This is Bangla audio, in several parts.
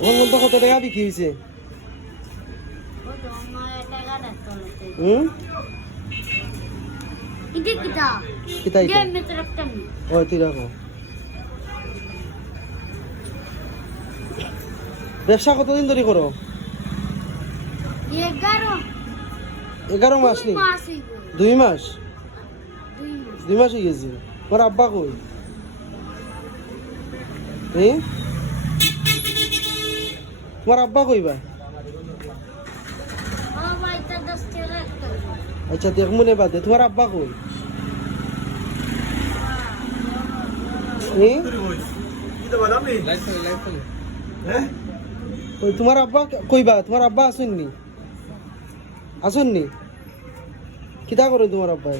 ওখান মধ্যে কত টাকা বিক্রি হয়েছে? হুম কিতা ও তুই রাখো। ব্যবসা কতদিন ধরে করো? 11 মাস নি? 2 মাস? 2 মাস হয়ে গেছে। তোমার আব্বা কই? তোমার আব্বা কইবা? আচ্ছা দেখ মনে বাদে তোমার আব্বা কই? তোমার আব্বা কইবা? তোমার আব্বা আসুননি? আসুননি? কিতা করে তোমার আব্বাই?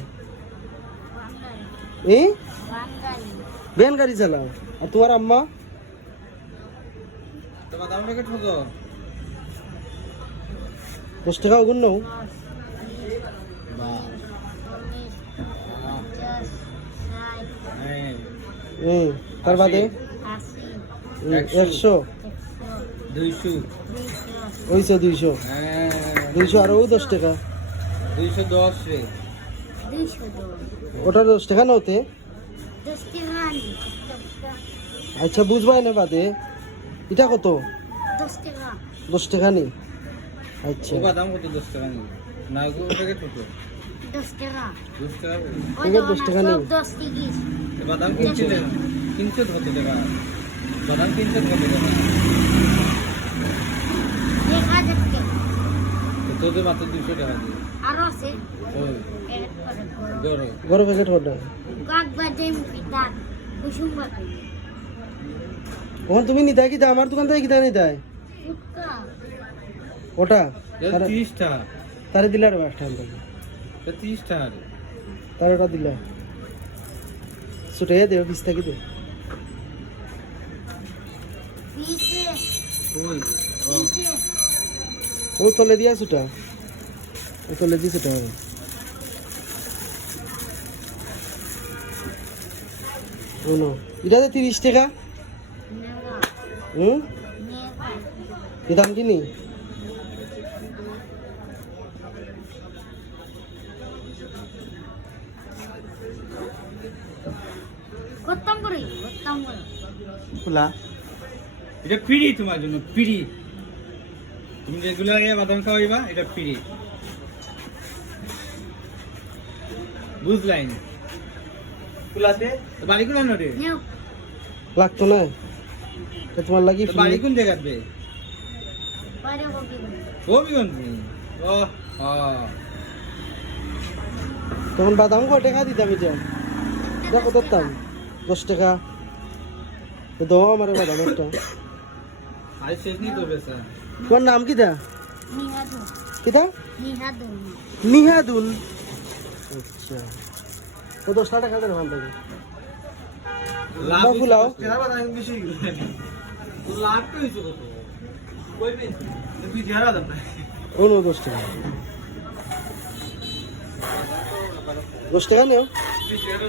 ভ্যান গাড়ি চালাও। আর তোমার আম্মা? 10 টাকা ওগুন নাও। তার বাদে 100 200 ওইশো 200 200 আর ও 10 টাকা 210 রে ওটা 10 টাকা নতে। আচ্ছা বুঝবাই না বাদে এটা কত? 10 টাকা নি। আচ্ছা বাদাম কত 10 টাকা নি? না গো প্যাকেট কত? 10 টাকা 10 টাকা ঠিক আছে 10 টাকা নি। বাদাম কিনছে কত টাকা? বাদাম কিনছে কত টাকা? তো মাত্র 200 টাকা দিয়ে আরো আছে ওই বড় প্যাকেট কটা? ওখান তুমি নিতাই কিতা? আমার দোকান থেকে কিতা নিতাই? ওটা 30 টাকা তারে দিলার একটা 30 টাকা তার ওটা দিলা ছুটে দেও 20 টাকা দে। ওই ও তলে দিয়া ছুটা ও তলে দিয়ে ছুটা হবে। ও নো এটা 30 টাকা। কি দাম কিনি? খোলা এটা ফ্রি তোমার জন্য ফ্রি। তুমি রেগুলার বাদাম খাওয়াইবা এটা ফ্রি। বুঝলাই না কুলাতে বাড়ি কোন রে লাগতো না তো তোমার লাগি বাড়ি কোন জায়গাতে? হবিগঞ্জ। ও তখন বাদাম কয় টাকা দিতাম? এটা দেখো ধরতাম 10 টাকা দাও আমার বাদাম একটা। আই শেষ নি তো বেসা। তোমার নাম কিটা? কিটা? নিহাদুল। আচ্ছা তো 10 টাকা দেন ওখান থেকে। লাভ ফুলাও বেশি লাভ তো হইছে কত? কইবে তুই দিহারা দাম না ও 10 টাকা 10 টাকা নেও। তুই দিহারা